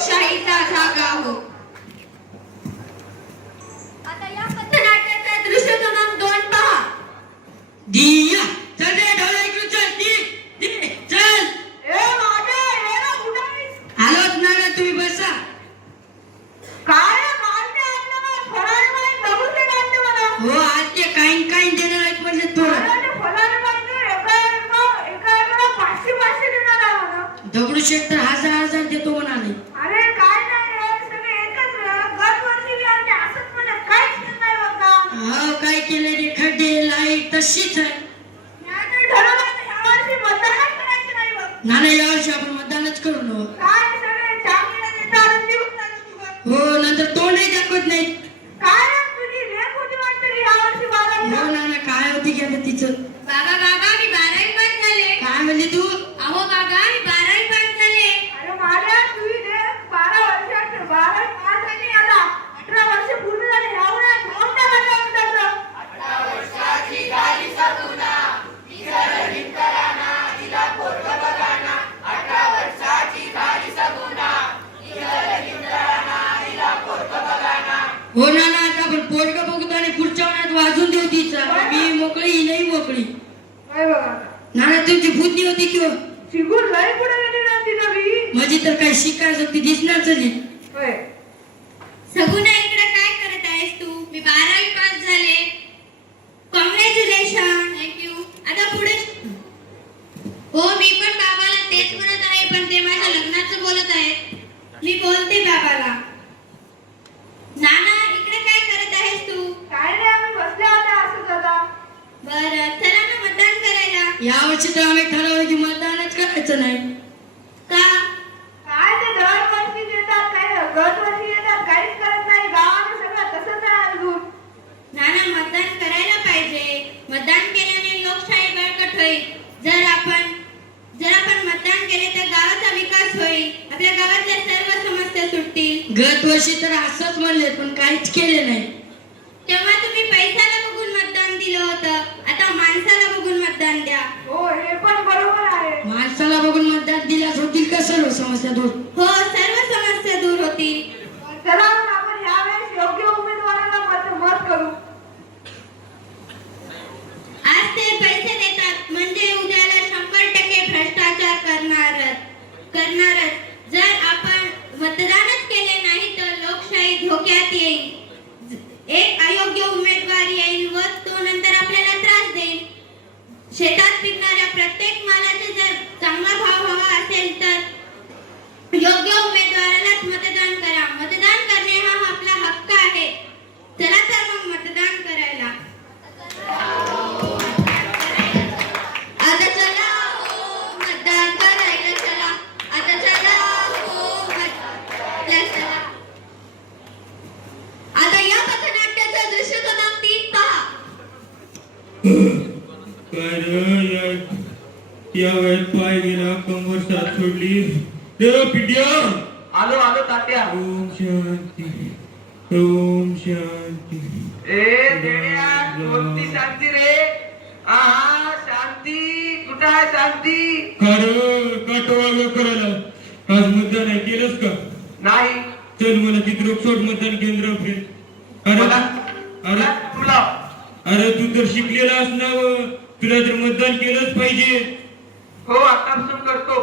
लोकशाहीचा धागा हो. आता या पथनाट्याचा दृश्य क्रमांक दोन पहा. दिया. चल रे ढोला इकडे चल. दी दी, चल. ए मागे ये ना कुठं आहेस? आलोच ना रे तुम्ही बसा. काय मान्य आपलं फराळ मला? हो आज ते काहीन काहीन देणार आहेत म्हणले थोडं मला ते फराळ पाहिजे एका एका एका एकाला पाचशे पाचशे देणार आहे मला. दगडू शेठ तर हजार हजार देतो म्हणाले अरे काय नाही रे सगळे एकच रे गतवर्षी बी आमचे असंच म्हणत काहीच देत नाही बघा काय केलं रे खड्डे लाइट तशीच आहे. नाही यावर्षी आपण मतदानच करू ना. हो नंतर तोंडही दाखवत नाही हो ना काय होती आता तिचं बाबा बाबा मी बारावी पास झाले काय म्हणली तू अहो बाबा मी बारावी पास झाले अरे माझ्या तुझी लेख बारा वर्षाचे बारा पाच आणि आता अठरा वर्ष पूर्ण झाले ह्या वयात जाऊन टाका त्या मुलाचं. हो ना ना आता आपण पोटग बघतो आणि पुढच्या महिन्यात वाजून देऊ तिचा. मी मोकळी ही नाही मोकळी. काय बघा आता. नाना तुमची भूतनी होती किंवा शिकून लय पुढे गेली ना ती नवी. माझी तर काय शिकायचं ती दिसणार होय. सगुना इकडे काय करत आहेस तू? मी बारावी पास झाले. कॉंग्रॅच्युलेशन थँक्यू आता पुढे? हो मी पण बाबाला तेच म्हणत आहे पण ते माझ्या लग्नाचं बोलत आहेत. मी बोलते बाबाला. नाना इकडे काय करत आहेस तू काय नाही आम्ही बसल्या होत्या असंच आता बरं चला ना मतदान या वर्षी तर आम्ही ठरवलं की मतदानच करायचं नाही. का? काय ते दरवर्षी देतात काय गतवर्षी येतात काहीच करत नाही गावाने सगळं तसंच आहे अजून नाना मतदान करायला पाहिजे. मतदान केल्याने लोकशाही बळकट होईल. जर आपण जर आपण मतदान केले तर गावाचा विकास होईल. आपल्या गावातल्या सर्व समस्या सुटतील. गत वर्षी तर असंच म्हणले पण काहीच केले नाही. तेव्हा तुम्ही पैशाला बघून मतदान दिलं होतं आता माणसाला बघून मतदान द्या हो हे पण बरोबर आहे माणसाला बघून मतदान सर्व समस्या दूर. हो सर्व समस्या दूर होतील चला आपण यावेळेस योग्य उमेदवाराला मत मत करू. आज ते पैसे देतात. म्हणजे उद्याला शंभर टक्के भ्रष्टाचार करणार करणारच या या वेळेत पाय गेला कंबर साथ सोडली देव आलो आलो तात्या ओम शांती ओम शांती ए देड्या कोणती शांती रे आहा शांती कुठं आहे शांती कार काटोवा करायला आज मतदान आहे केलंस का नाही चल मला चित्रक सोड मतदान केंद्र फिर अरे अरे अरे तू तर शिकलेला असणार तुला तर मतदान केलंच पाहिजे. हो आता करतो